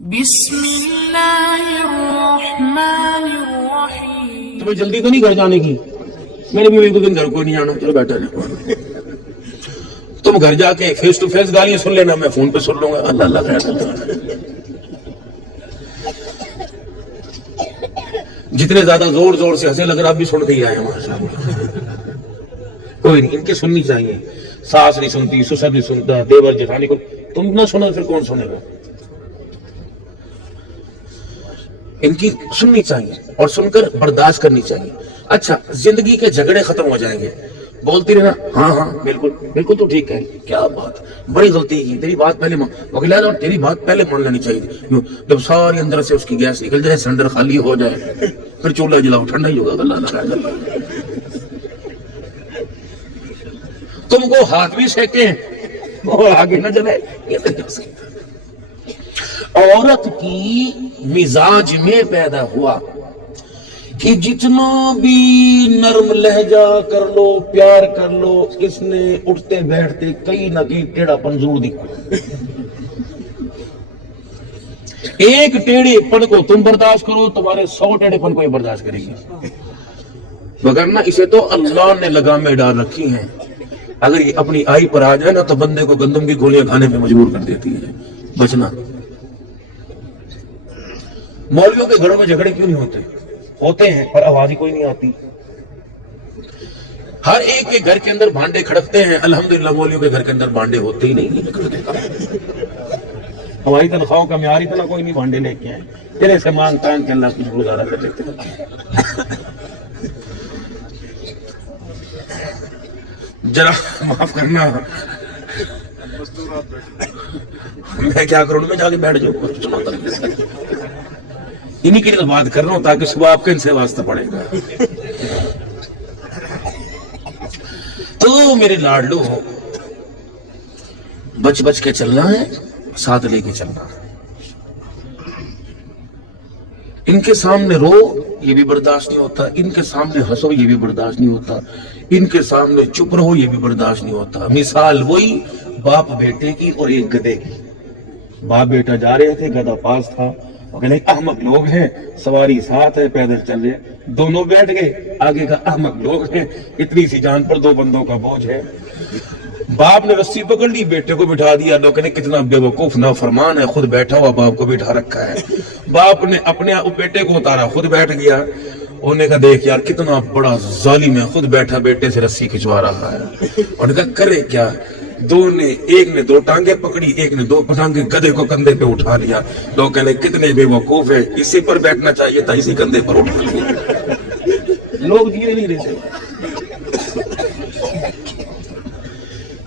بسم اللہ الرحمن الرحیم. تمہیں جلدی تو نہیں گھر جانے کی؟ میرے بھی ایک دو دن گھر کو نہیں آنا. چلو بیٹھا رہے. تم گھر جا کے فیس ٹو فیس گالیاں سن لینا, میں فون پہ سن لوں گا. اللہ اللہ خیر. جتنے زیادہ زور زور سے ہنسے لگ رہا, اب بھی سن کے ہی آئے ماشاءاللہ. کوئی نہیں, ان کے سننی چاہیے. ساس نہیں سنتی, سسر نہیں سنتا, دیور جیٹھانی کو تم نہ سنا پھر کون سنے گا؟ ان کی سننی چاہیے اور سن کر برداشت کرنی چاہیے. اچھا, زندگی کے جھگڑے ختم ہو جائیں گے. بولتی رہنا ہاں ہاں بالکل بالکل تو ٹھیک ہے, کیا بات, بڑی غلطی کی, تیری بات پہلے وکیل اور تیری بات پہلے مان لینی چاہیے. جب ساری اندر سے اس کی گیس نکل جائے, سلنڈر خالی ہو جائے, پھر چولہا جلاؤ, ٹھنڈا ہی ہوگا. اللہ تم کو ہاتھ بھی سینکے اور آگے نہ جلے. عورت کی مزاج میں پیدا ہوا کہ جتنا بھی نرم لہجہ کر لو, پیار کر لو, اس نے اٹھتے بیٹھتے کئی نہ کئی ٹیڑھا پن ضرور دکھا. ایک ٹیڑھے پن کو تم برداشت کرو, تمہارے 100 ٹیڑھے پن کو یہ برداشت کرے گی. وگرنہ اسے تو اللہ نے لگامیں ڈال رکھی ہیں. اگر یہ اپنی آئی پر آ جائے نا تو بندے کو گندم کی گولیاں کھانے پہ مجبور کر دیتی ہے. بچنا. مولویوں کے گھروں میں جھگڑے کیوں نہیں ہوتے؟ ہوتے ہیں پر آواز ہی کوئی نہیں آتی. ہر ایک کے گھر کے اندر بھانڈے کھڑکتے ہیں. الحمدللہ مولویوں کے گھر کے اندر بھانڈے ہوتے ہی نہیں. ہماری تنخواہوں کا معیار اتنا کوئی نہیں بھانڈے لے کے آئے. تیرے سے مانگ تانگ کے اللہ کچھ گزارا کر دیتے ہیں. ذرا معاف کرنا, میں کیا کروں, میں جا کے بیٹھ جاؤں. انہی کی بات کر رہا ہوں تاکہ صبح آپ کے ان سے واسطہ پڑے گا. تو میرے لاڈلو, بچ بچ کے چلنا ہے, ساتھ لے کے چلنا ہے. ان کے سامنے رو یہ بھی برداشت نہیں ہوتا, ان کے سامنے ہنسو یہ بھی برداشت نہیں ہوتا, ان کے سامنے چپ رہو یہ بھی برداشت نہیں ہوتا. مثال وہی باپ بیٹے کی اور ایک گدھے کی. باپ بیٹا جا رہے تھے, گدھا پاس تھا. احمق لوگ ہیں, سواری ساتھ ہے, پیدل چل رہے, دونوں بیٹھ گئے. آگے کا احمق لوگ ہیں, اتنی سی جان پر 2 بندوں کا بوجھ ہے. باپ نے رسی پکڑ لی, بیٹے کو بٹھا دیا. لوگ نے کتنا بے وقوف نافرمان ہے, خود بیٹھا ہوا باپ کو بٹھا رکھا ہے. باپ نے اپنے بیٹے کو اتارا, خود بیٹھ گیا. انہوں نے کہا دیکھ یار کتنا بڑا ظالم ہے, خود بیٹھا بیٹے سے رسی کھچوا رہا ہے. انہوں نے کہا کرے کیا؟ ایک نے 2 ٹانگیں پکڑی, ایک نے 2 ٹانگیں, گدھے کو کندھے پہ اٹھا لیا. لوگ کہنے کتنے بے وقوف ہے, اسی پر بیٹھنا چاہیے تھا, اسی کندھے پر اٹھا لیا. لوگ دھیرے نہیں رہتے.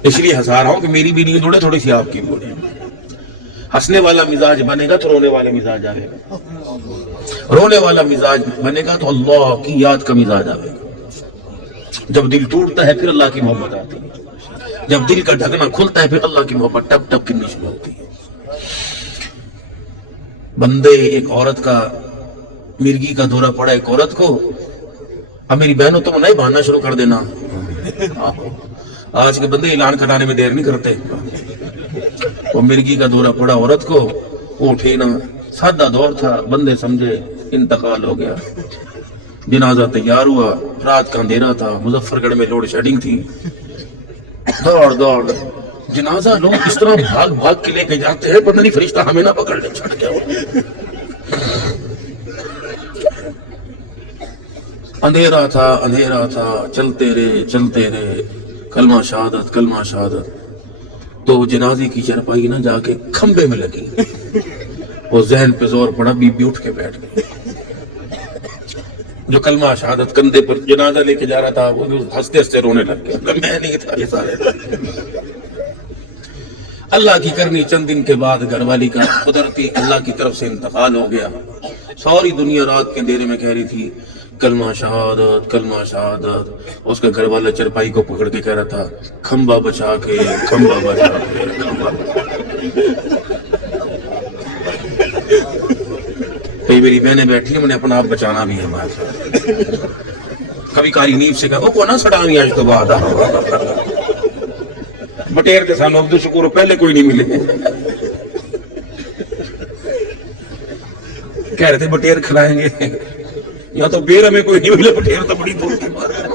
اس لیے ہنسا رہا ہوں کہ میری بھی نیند اڑے, تھوڑی سی آپ کی بھی اڑے. ہنسنے والا مزاج بنے گا تو رونے والے مزاج آئے گا, رونے والا مزاج بنے گا تو اللہ کی یاد کا مزاج آئے گا. جب دل ٹوٹتا ہے پھر اللہ کی محبت آتی ہے. جب دل کا ڈھکنا کھلتا ہے پھر اللہ کی محبت ٹپ ٹپ کرنی شروع ہوتی ہے. بندے, ایک عورت کا مرگی کا دورہ پڑا ایک عورت کو. اب میری بہنوں تم نہیں بہانا شروع کر دینا, آج کے بندے اعلان کرانے میں دیر نہیں کرتے. وہ مرگی کا دورہ پڑا عورت کو, اٹھے نا, سادہ دور تھا, بندے سمجھے انتقال ہو گیا. جنازہ تیار ہوا, رات کا اندھیرا تھا, مظفر گڑھ میں لوڈ شیڈنگ تھی. دوڑ دوڑ جنازہ لوگ اس طرح بھاگ بھاگ کے لے کے جاتے ہیں, پتہ نہیں فرشتہ ہمیں نہ پکڑ لے. چھڑ گیا اندھیرا تھا, چلتے رہے, کلمہ شہادت کلمہ شہادت. تو جنازے کی چرپائی نہ جا کے کھمبے میں لگی. وہ ذہن پہ زور پڑا, بی بی اٹھ کے بیٹھ گئی. جو کلمہ شہادت کندھے پر جنازہ لے کے جا رہا تھا وہ ہنستے ہنستے رونے لگ گیا. میں نہیں تھا, یہ سارے اللہ کی کرنی. چند دن کے بعد گھر والی کا قدرتی اللہ کی طرف سے انتقال ہو گیا. ساری دنیا رات کے اندھیرے میں کہہ رہی تھی کلمہ شہادت کلمہ شہادت. اس کا گھر والا چرپائی کو پکڑ کے کہہ رہا تھا کھمبا بچا کے, کھمبا بچا کے, کھمبا بچا کے. میری بہنیں بیٹھی ہیں, میں نے اپنا آپ بچانا بھی ہے ہمارے ساتھ. کبھی کاری نیب سے کہا وہ نہ سڑانی آج تو بعد بٹیر کے سانو عبد الشکور پہلے کوئی نہیں ملے. کہہ رہے تھے بٹیر کھلائیں گے، یا تو بیر ہمیں کوئی نہیں ملے، بٹیر تو بڑی دور کی بات ہے۔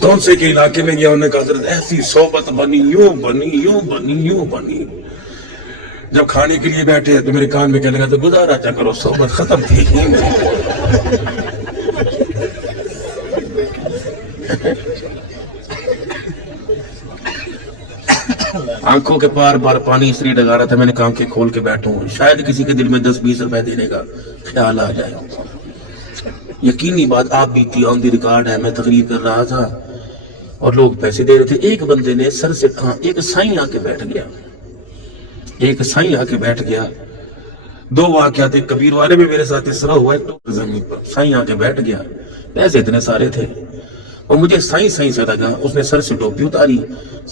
کون سے کے علاقے میں گیا، انہوں نے کہا حضرت ایسی صحبت بنی، یوں بنی یوں بنی یوں بنی۔ جب کھانے کے لیے بیٹھے تو میرے کان میں کہنے لگا تو گزارا چا کرو، صحبت ختم تھی۔ آنکھوں کے پار بار پانی اس لیے ڈگا رہا تھا، میں نے کہا آنکھیں کھول کے بیٹھوں، شاید کسی کے دل میں 10-20 روپے دینے کا خیال آ جائے۔ یقینی بات آپ بیتی آن دی ریکارڈ ہے، میں تقریر کر رہا تھا اور لوگ پیسے دے رہے تھے، ایک بندے نے سر سے کہا، ایک سائیں آ کے بیٹھ گیا، ایک سائیں آ کے بیٹھ گیا۔ 2 واقعات، ایک کبیر والے میں میرے ساتھ اس طرح ہوا ہے، زمین پر سائیں آ کے بیٹھ گیا، پیسے اتنے سارے تھے اور مجھے سائیں سے لگا، اس نے سر سے ٹوپی اتاری،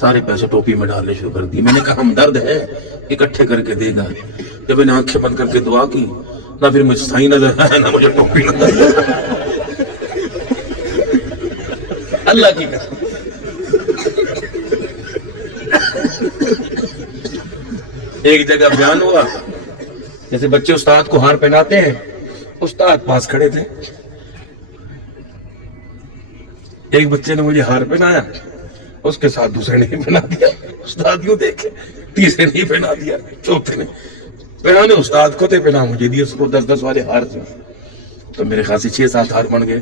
سارے پیسے ٹوپی میں ڈالنے شروع کر دی۔ میں نے کہا ہمدرد ہے، اکٹھے کر کے دے گا۔ جب میں نے آنکھیں بند کر کے دعا کی، نہ پھر مجھے سائیں نظر آیا نہ مجھے ٹوپی نظر آیا۔ اللہ کی قسم، ایک جگہ بیان ہوا، جیسے بچے استاد کو ہار پہناتے ہیں، استاد پاس کھڑے تھے، ایک بچے نے مجھے ہار پہنایا، اس کے ساتھ دوسرے نے پہنا دیا، استاد یوں دیکھے، تیسرے نے پہنا دیا، چوتھے نے پہنانے استاد کو تھے، پہنا مجھے دیے، اس کو 10-10 والے ہار تھے، تو میرے خیال سے 6-7 ہار بن گئے۔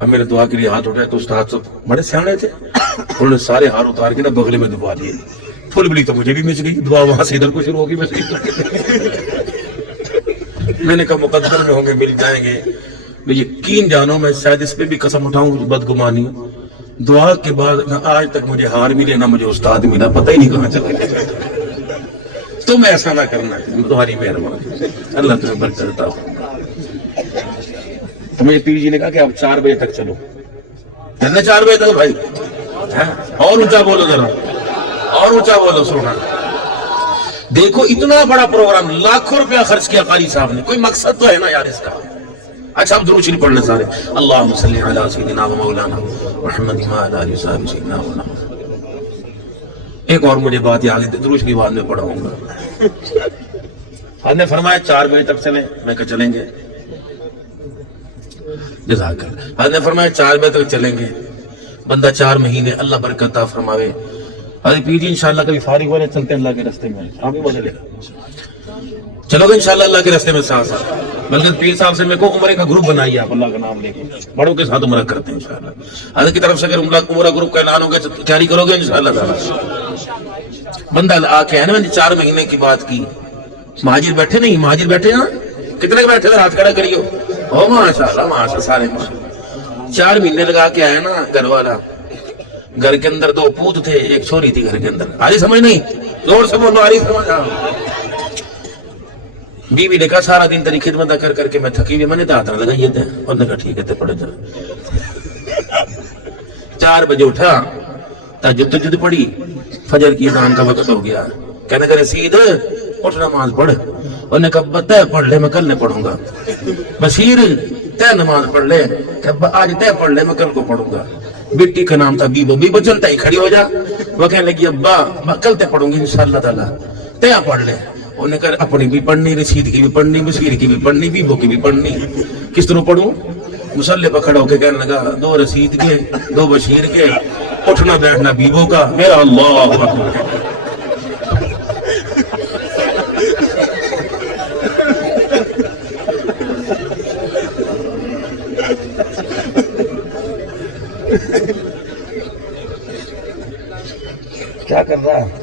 اب میرے دعا کے لیے ہاتھ اٹھائے تو استاد تو بڑے سیانے تھے، انہوں نے سارے ہار اتار کے نا بغلے میں دبا دیے، پھول بلی تو مجھے بھی مچ گئی، دعا وہاں سے ادھر کو شروع ہوگی، میں نے کہا مقدر میں ہوں گے، مل جائیں گے۔ یقین جانو میں شاید اس پہ بھی قسم اٹھاؤں، بدگمانی دعا کے بعد نہ آج تک مجھے ہار ملے نہ مجھے استاد ملا، پتہ ہی نہیں کہاں چلا گیا۔ تم ایسا نہ کرنا، تمہاری مہربانی، اللہ تمہیں برکت عطا ہو۔ تمہیں پیر جی نے کہا کہ اب 4 بجے تک چلو، 4 بجے تک بھائی، اور اونچا بولو ذرا، اور اونچا بولو، سونا دیکھو اتنا بڑا پروگرام، لاکھوں روپیہ خرچ کیا قاری صاحب نے، کوئی مقصد تو ہے نا یار اس کا۔ اچھا اب درود شریف پڑھنے سارے، اللہم صلی علی سیدنا و مولانا محمد وعلی آلہ وصحبہ سیدنا مولانا۔ ایک اور مجھے بات یاد ہے، درود شریف بعد میں پڑھاؤں گا۔ حضرت نے فرمایا 4 بجے تک چلیں، میں کہا چلیں گے، جزاک اللہ۔ حضرت نے فرمایا 4 بجے تک چلیں گے، بندہ 4 مہینے، اللہ برکت عطا فرماوے۔ حضرت پیر جی انشاءاللہ کبھی فارغ ہوئے چلتے ہیں اللہ کے راستے میں، آپ بھی مزہ لے گا، چلو گے انشاءاللہ اللہ کے راستے میں ساتھ ساتھ۔ بلکہ پیر صاحب سے میرے کو عمرے کا گروپ بنائیے آپ، اللہ کا نام لے کے بڑوں کے ساتھ عمرہ کرتے ہیں انشاءاللہ۔ حضرت کی طرف سے اگر عمرہ گروپ کا اعلان ہوگا تو تیاری کرو گے انشاءاللہ تعالی۔ بندہ آ کے ہے نا، میں نے 4 مہینے کی بات کی، مہاجر بیٹھے نہیں، مہاجر بیٹھے نا، کتنے بیٹھے تھے، ہاتھ کھڑا کریو، او ماشاءاللہ ماشاءاللہ، سارے ماشاءاللہ۔ 4 مہینے لگا کے آیا نا گھر والا، گھر کے اندر 2 پوت تھے، ایک چھوری تھی گھر کے اندر، آری سمجھ نہیں، زور سے بولو، آری سمجھ۔ بیوی نے کہا سارا دن تیری خدمت کر کر کے میں تھکی ہوئی، میں نے ہاتھ نہ لگائیے تھے، اور نے کہا ٹھیک ہے تے پڑھے جا۔ 4 بجے اٹھا، تہجد پڑھی، فجر کی اذان کا وقت ہو گیا، کہنے کا رسید اٹھ نماز پڑھ، اور نے کہا تے پڑھ لے میں کل نے پڑھوں گا۔ بشیر تے نماز پڑھ لے، آج تے پڑھ لے میں کل کو پڑھوں گا۔ بیٹی کا نام تھا بیبو، بیبو چلتا ہی کھڑی ہو جا، وہ کہنے لگی ابا میں کل تے پڑھوں گی انشاءاللہ تعالی، تے پڑھ لے۔ انہوں نے کہا اپنی بھی پڑھنی، رشید کی بھی پڑھنی، بشیر کی بھی پڑھنی، بیبو کی بھی پڑھنی، کس طرح پڑھوں؟ مصلی پہ کھڑا ہو کے کہنے لگا 2 رشید کے، 2 بشیر کے، اٹھنا بیٹھنا بیبو کا، میرا اللہ اکبر۔ کیا کر رہا ہے؟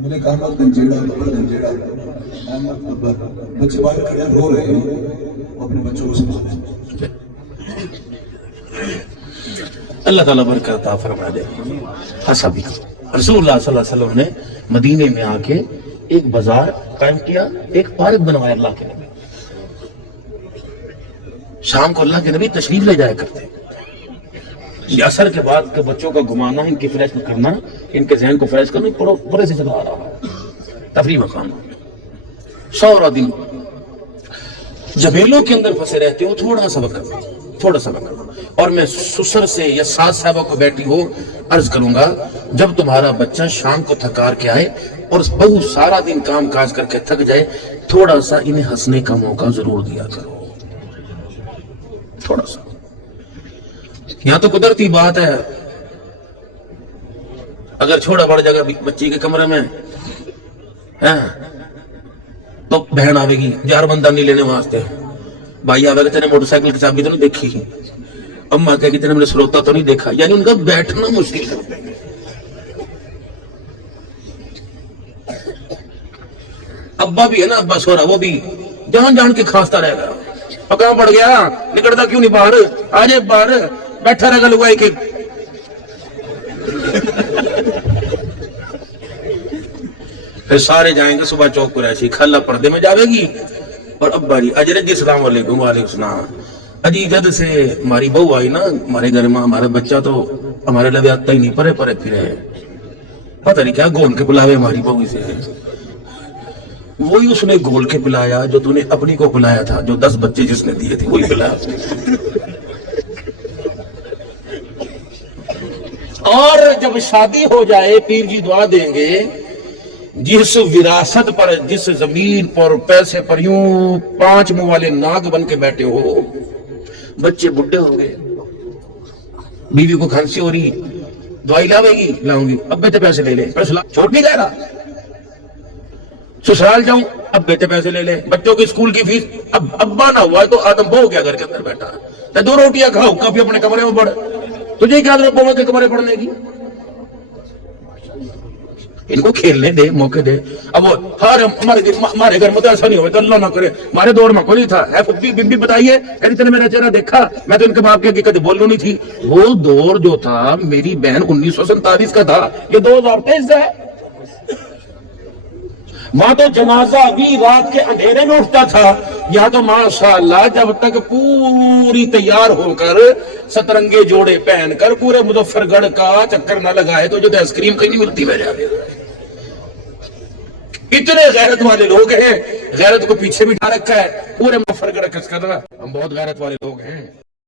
میں نے کہا گنجیڑا گنجیڑا بچے باہر کھڑے رو رہے ہیں، اپنے بچوں کو سمجھا دیں۔ اللہ تعالیٰ برکت عطا فرما دے۔ رسول اللہ صلی اللہ علیہ وسلم نے مدینے میں آ کے ایک بازار قائم کیا، ایک پارک بنوایا اللہ کے نبی۔ شام کو اللہ کے نبی تشریف لے جایا کرتے، اثر کے بعد کے بچوں کا گھمانا، ان کی فریش کرنا، ان کے ذہن کو فریش کرنا، پورے سے چلا آ رہا ہے تفریح مقام۔ سورا دن جبیلوں کے اندر پھنسے رہتے ہو، تھوڑا سا وقت اور میں سسر سے یا ساس صاحبہ کو بیٹھی ہو عرض کروں گا جب تمہارا بچہ شام کو تھکار کے آئے اور بہو سارا دن کام کاج کر کے تھک جائے تھوڑا سا انہیں ہنسنے کا موقع ضرور دیا کرو، تھوڑا سا۔ یہاں تو قدرتی بات ہے، اگر چھوڑا پڑ جائے گا بچی کے کمرے میں تو بہن آئے گی یار بندہ نہیں لینے واسطے، بھائی آئے گا تینے موٹر سائیکل کی چابی تو نہیں دیکھی، اماں کہے گی تینے میں نے سروتا تو نہیں دیکھا، یعنی ان کا بیٹھنا مشکل کر دیں گے۔ ابا بھی ہے نا، ابا سورا، وہ بھی جان جان کے کھانستا رہے گا، پکا پڑ گیا نکلتا کیوں نہیں باہر، آ جائے باہر، بیٹھا رہے گا لگوائی کے۔ پھر سارے جائیں گے صبح چوک پر ایسی کھلا پردے میں جاوے گی اور ابا جی اجرے جی السلام علیکم، وعلیکم السلام۔ اجی جد سے ہماری بہو آئی نا ہمارے گھر میں ہمارا بچہ تو ہمارے لگے آتا ہی نہیں، پرے پرے پھرے، پتہ نہیں کیا گون کے پلاوے ہماری بہو سے، وہی اس نے گول کے پلایا جو تو نے اپنی کو پلایا تھا، جو 10 بچے جس نے دیے تھے وہی پلایا۔ اور جب شادی ہو جائے پیر جی دعا دیں گے، جس وراثت پر، جس زمین پر، پیسے پر یوں 5 منہ والے ناگ بن کے بیٹھے ہو، بچے بڈھے ہو گئے، بیوی کو کھانسی ہو رہی، دوائی لاوے گی، لاؤں گی، اب بیٹے پیسے لے لے، پیسے چھوٹ نہیں دے رہا، سسرال جاؤں اب بیٹے پیسے لے لے، بچوں کی اسکول کی فیس، اب ابا نہ ہوا ہے تو آدم بہو کیا گھر کے اندر بیٹھا ہے، 2 روٹیاں کھاؤ کافی اپنے کمرے میں پڑھ، تجھے کیا ضرورت بہو کے کمرے پڑھنے کی، ان کو کھیلنے دے، موقع دے۔ اب وہ ہمارے گھر میں تو ایسا نہیں ہوئے تو اللہ نہ کرے، ہمارے دور میں کوئی نہیں تھا، اے پھپھی بی بتائیے کہتی تھی میرا چہرہ دیکھا، میں تو ان کے باپ کے کدے بولنی نہیں تھی، وہ دور جو تھا میری بہن 1947 کا تھا، یہ 2023 ہے، وہاں تو جنازہ بھی رات کے اندھیرے میں اٹھتا تھا، یا تو ماشاءاللہ جب تک پوری تیار ہو کر 17 جوڑے پہن کر پورے مظفر گڑھ کا چکر نہ لگائے تو جو آئس کریم کہیں نہیں ملتی میرے آگے۔ اتنے غیرت والے لوگ ہیں، غیرت کو پیچھے بٹھا رکھا ہے، پورے مظفر گڑھ کس کر رہا، ہم بہت غیرت والے لوگ ہیں۔